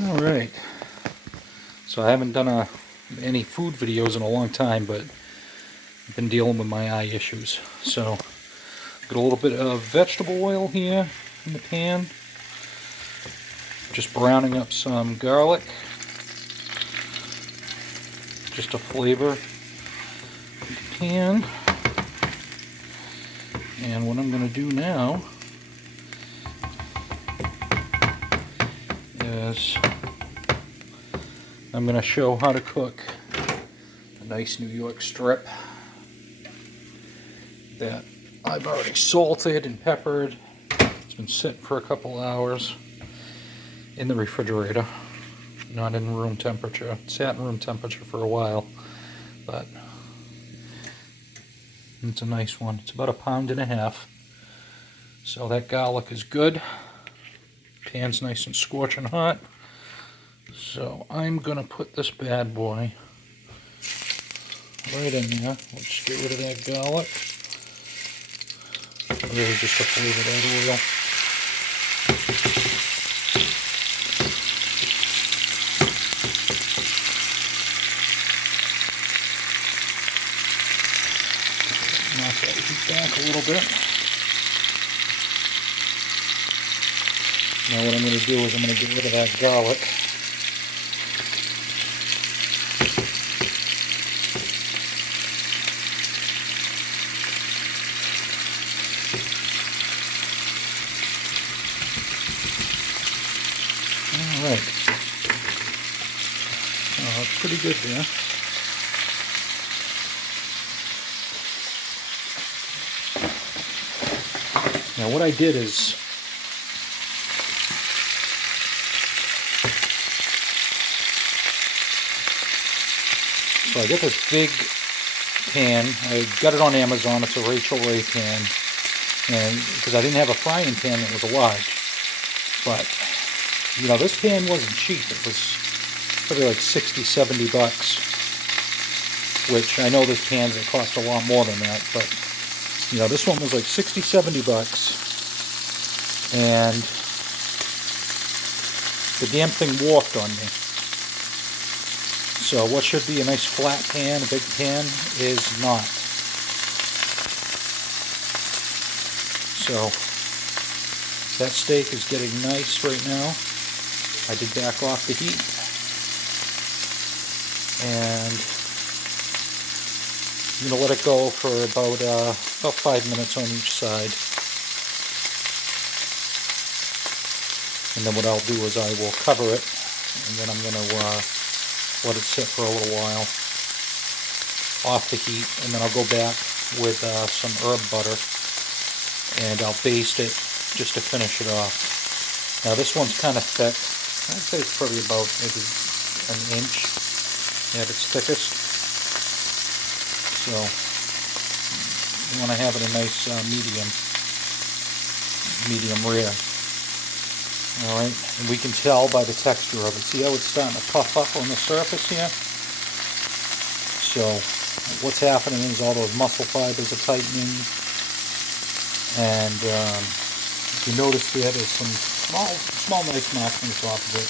Alright, so I haven't done any food videos in a long time, but I've been dealing with my eye issues. So, got a little bit of vegetable oil here in the pan. Just browning up some garlic, just to flavor the pan. And what I'm going to do now is I'm going to show how to cook a nice New York strip that I've already salted and peppered. It's been sitting for a couple hours in the refrigerator, not in room temperature. It sat in room temperature for a while, but it's a nice one. It's about 1.5 pounds. So that garlic is good. Pan's nice and scorching hot. So I'm gonna put this bad boy right in there. Let's get rid of that garlic. Really just to flavor that oil. Knock that heat back a little bit. Now what I'm going to do is I'm going to get rid of that garlic. Alright. Oh, that's pretty good there. Now what I did is so I got this big pan. I got it on Amazon. It's a Rachel Ray pan, and because I didn't have a frying pan that was large, but you know, this pan wasn't cheap. It was probably like 60, 70 bucks, which I know there's pans that cost a lot more than that, but you know, this one was like 60, 70 bucks, and the damn thing warped on me. So what should be a nice flat pan, a big pan, is not. So that steak is getting nice right now. I did back off the heat, and I'm going to let it go for about 5 minutes on each side. And then what I'll do is I will cover it, and then I'm going to let it sit for a little while off the heat, and then I'll go back with some herb butter, and I'll baste it just to finish it off. Now this one's kind of thick. I'd say it's probably about maybe an inch at its thickest. So you want to have it a nice medium rare. Alright, and we can tell by the texture of it. See how it's starting to puff up on the surface here? So what's happening is all those muscle fibers are tightening, and if you notice there, there's some small nice marks on the top of it.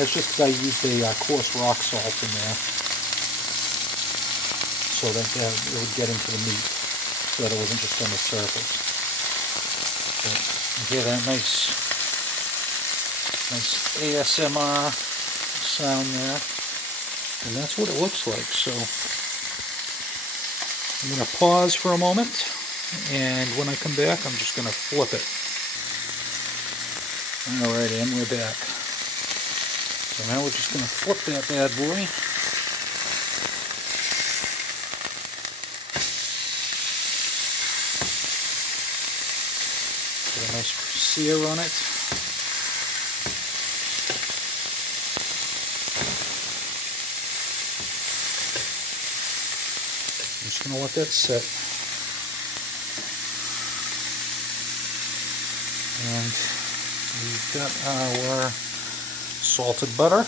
That's just because I used a coarse rock salt in there, so that it would get into the meat, so that it wasn't just on the surface. So you hear that nice ASMR sound there, and that's what it looks like. So I'm going to pause for a moment, and when I come back I'm just going to flip it. Alrighty, and we're back. So now we're just going to flip that bad boy. Put a nice sear on it. I'm just going to let that sit. And we've got our salted butter.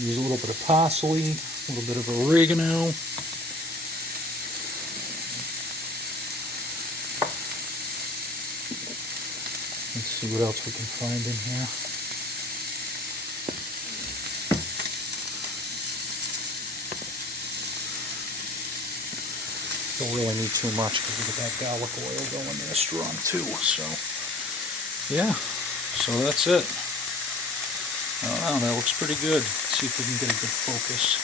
Use a little bit of parsley, a little bit of oregano. Let's see what else we can find in here. Don't really need too much because we get that garlic oil going there strong too. So yeah, so that's it. I don't know, that looks pretty good. Let's see if we can get a good focus.